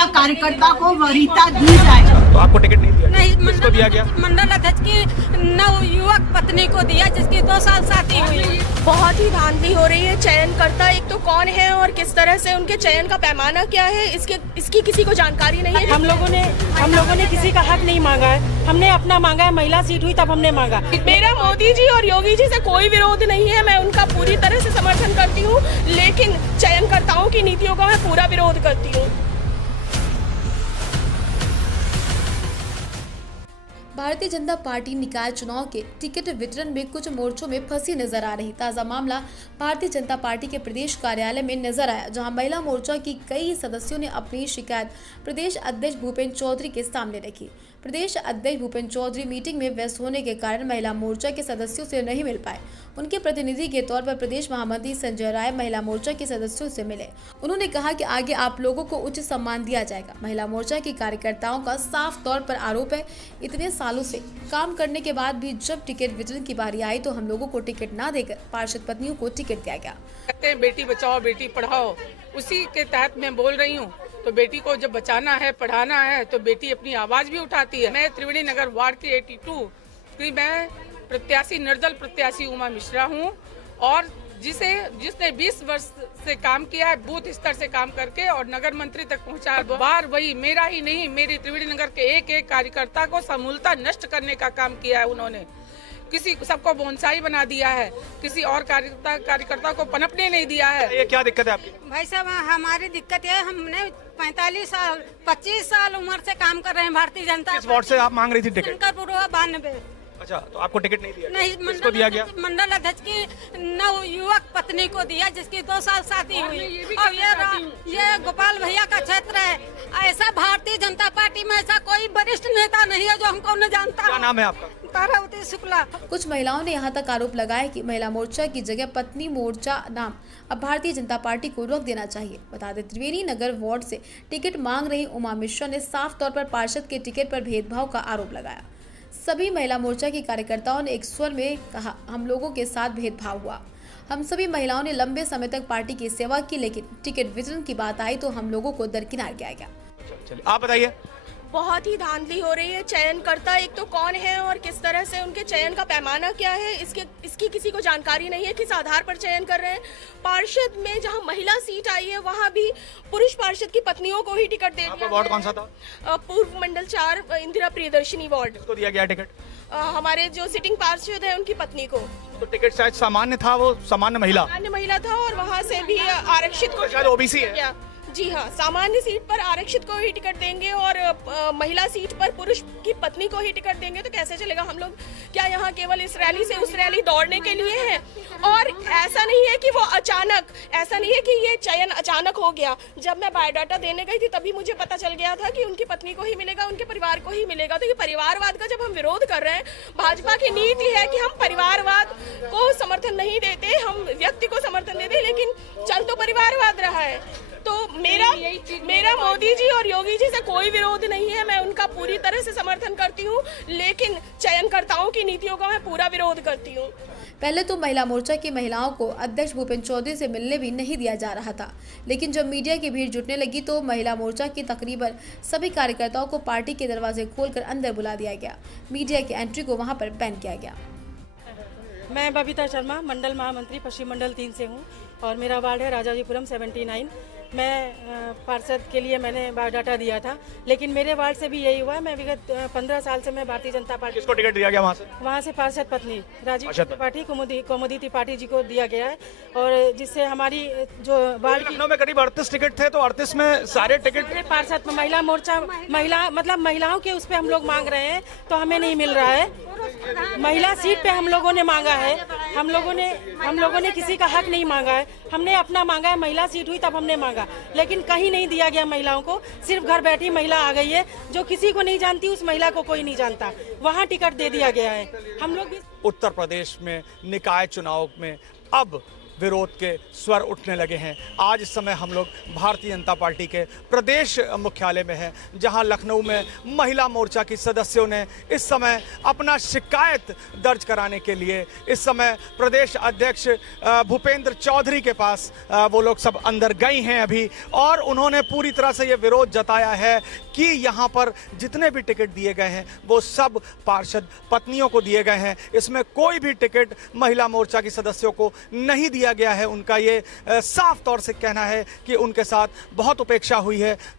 महिला कार्यकर्ता को वरीयता दी जाए। तो आपको टिकट नहीं दिया? नहीं, किसको दिया गया? मंडल अध्यक्ष की नवयुवक पत्नी को दिया, जिसकी 2 साल शादी हुई। बहुत ही धांधली हो रही है। चयनकर्ता एक तो कौन है और किस तरह से उनके चयन का पैमाना क्या है, इसकी किसी को जानकारी नहीं है। हम लोगों ने किसी का हक नहीं मांगा है, हमने अपना मांगा है। महिला सीट हुई तब हमने मांगा। मेरा मोदी जी और योगी जी से कोई विरोध नहीं है, मैं उनका पूरी तरह से समर्थन करती हूँ, लेकिन चयनकर्ताओं की नीतियों का मैं पूरा विरोध करती हूँ। भारतीय जनता पार्टी निकाय चुनाव के टिकट वितरण में कुछ मोर्चों में फंसी नजर आ रही। ताजा मामला भारतीय जनता पार्टी के प्रदेश कार्यालय में नजर आया, जहां महिला मोर्चा की कई सदस्यों ने अपनी शिकायत प्रदेश अध्यक्ष भूपेंद्र चौधरी के सामने रखी। प्रदेश अध्यक्ष भूपेंद्र चौधरी मीटिंग में व्यस्त होने के कारण महिला मोर्चा के सदस्यों से नहीं मिल पाए। उनके प्रतिनिधि के तौर पर प्रदेश महामंत्री संजय राय महिला मोर्चा के सदस्यों से मिले। उन्होंने कहा कि आगे आप लोगों को उचित सम्मान दिया जाएगा। महिला मोर्चा की कार्यकर्ताओं का साफ तौर पर आरोप है, इतने सालों से काम करने के बाद भी जब टिकट वितरण की बारी आई तो हम लोगों को टिकट न देकर पार्षद पत्नियों को टिकट दिया गया। कहते हैं बेटी बचाओ बेटी पढ़ाओ, उसी के तहत मैं बोल रही हूँ। तो बेटी को जब बचाना है, पढ़ाना है, तो बेटी अपनी आवाज भी उठाती है। मैं त्रिवेणी नगर वार्ड की 82 की मैं प्रत्याशी, निर्दल प्रत्याशी उमा मिश्रा हूँ, और जिसने 20 वर्ष से काम किया है, बूथ स्तर से काम करके और नगर मंत्री तक पहुँचा है। बार वही मेरा ही नहीं, मेरी त्रिवेणी नगर के एक एक कार्यकर्ता को समूलता नष्ट करने का काम किया है उन्होंने। किसी सबको बोनसाई बना दिया है, किसी और कार्यकर्ता को पनपने नहीं दिया है। ये क्या दिक्कत है आपकी? भाई साहब, हमारी दिक्कत है, हमने 25 साल उम्र से काम कर रहे हैं भारतीय जनता। किस वार्ड से आप मांग रही थी टिकट? शंकरपुर 92। अच्छा, तो आपको टिकट नहीं दिया? नहीं, किसको दिया गया? मंडल अध्यक्ष की नवयुवक पत्नी को दिया, जिसकी 2 साल शादी हुई। और ये गोपाल भैया का क्षेत्र है। ऐसा भारतीय जनता पार्टी में ऐसा कोई वरिष्ठ नेता नहीं है जो हमको न जानता। क्या नाम है आपका? तारावती शुक्ला। कुछ महिलाओं ने यहां तक आरोप लगाया कि महिला मोर्चा की जगह पत्नी मोर्चा नाम अब भारतीय जनता पार्टी को रोक देना चाहिए। बता दें, त्रिवेणी नगर वार्ड से टिकट मांग रही उमा मिश्रा ने साफ तौर पर पार्षद के टिकट पर भेदभाव का आरोप लगाया। सभी महिला मोर्चा की कार्यकर्ताओं ने एक स्वर में कहा, हम लोगों के साथ भेदभाव हुआ। हम सभी महिलाओं ने लंबे समय तक पार्टी की सेवा की, लेकिन टिकट वितरण की बात आई तो हम लोगों को दरकिनार किया गया। चलिए आप बताइए। बहुत ही धांधली हो रही है। चयनकर्ता एक तो कौन है और किस तरह से उनके चयन का पैमाना क्या है, इसकी किसी को जानकारी नहीं है। किस आधार पर चयन कर रहे हैं। पार्षद में जहां महिला सीट आई है, वहां भी पुरुष पार्षद की पत्नियों को ही टिकट दे दिया। वार्ड कौन सा था? पूर्व मंडल 4 इंदिरा प्रियदर्शिनी वार्ड। किसको दिया गया टिकट? हमारे जो सिटिंग पार्षद है उनकी पत्नी को। तो टिकट शायद सामान्य था, वो सामान्य महिला था, और वहाँ से भी आरक्षित को शायद ओबीसी है। जी हाँ, सामान्य सीट पर आरक्षित को ही टिकट देंगे और महिला सीट पर पुरुष की पत्नी को ही टिकट देंगे, तो कैसे चलेगा? हम लोग क्या यहाँ केवल इस रैली से उस रैली दौड़ने के लिए हैं? और ऐसा नहीं है कि वो ऐसा नहीं है कि ये चयन अचानक हो गया। जब मैं बायोडाटा देने गई थी तभी मुझे पता चल गया था कि उनकी पत्नी को ही मिलेगा, उनके परिवार को ही मिलेगा। तो ये परिवारवाद का जब हम विरोध कर रहे हैं, भाजपा की नीति है कि हम परिवारवाद को समर्थन नहीं देते, हम व्यक्ति को समर्थन देते, लेकिन चल तो परिवारवाद रहा है। तो मेरा मोदी जी और योगी जी से कोई विरोध नहीं है, मैं उनका पूरी तरह से समर्थन करती हूँ, लेकिन चयनकर्ताओं की नीतियों का मैं पूरा विरोध करती हूँ। पहले तो महिला मोर्चा की महिलाओं को अध्यक्ष भूपेंद्र चौधरी से मिलने भी नहीं दिया जा रहा था, लेकिन जब मीडिया की भीड़ जुटने लगी तो महिला मोर्चा की तकरीबन सभी कार्यकर्ताओं को पार्टी के दरवाजे खोलकर अंदर बुला दिया गया। मीडिया की एंट्री को वहां पर बैन किया गया। मैं बबीता शर्मा, मंडल महामंत्री पश्चिम मंडल 3 से हूँ, और मेरा वार्ड है राजाजीपुरम 79। मैं पार्षद के लिए मैंने बायोडाटा दिया था, लेकिन मेरे वार्ड से भी यही हुआ है। मैं विगत 15 साल से मैं भारतीय जनता पार्टी। किसको टिकट दिया गया वहाँ से पार्षद पत्नी राजीव त्रिपाठी, कुमुदी त्रिपाठी जी को दिया गया है, और जिससे हमारी जो वार्ड की में करीब 38 टिकट थे, तो 38 में सारे टिकट पार्षद महिला मोर्चा महिलाओं के उस पर हम लोग मांग रहे हैं, तो हमें नहीं मिल रहा है। महिला सीट पे हम लोगों ने मांगा है, हम लोगों ने किसी का हक नहीं मांगा है, हमने अपना मांगा है। महिला सीट हुई तब हमने मांगा, लेकिन कहीं नहीं दिया गया महिलाओं को। सिर्फ घर बैठी महिला आ गई है, जो किसी को नहीं जानती, उस महिला को कोई नहीं जानता, वहाँ टिकट दे दिया गया है। हम लोग उत्तर प्रदेश में निकाय चुनाव में अब विरोध के स्वर उठने लगे हैं। आज इस समय हम लोग भारतीय जनता पार्टी के प्रदेश मुख्यालय में हैं, जहां लखनऊ में महिला मोर्चा की सदस्यों ने इस समय अपना शिकायत दर्ज कराने के लिए इस समय प्रदेश अध्यक्ष भूपेंद्र चौधरी के पास वो लोग सब अंदर गए हैं अभी, और उन्होंने पूरी तरह से ये विरोध जताया है कि यहाँ पर जितने भी टिकट दिए गए हैं वो सब पार्षद पत्नियों को दिए गए हैं। इसमें कोई भी टिकट महिला मोर्चा की सदस्यों को नहीं दिया गया है। उनका ये साफ तौर से कहना है कि उनके साथ बहुत उपेक्षा हुई है।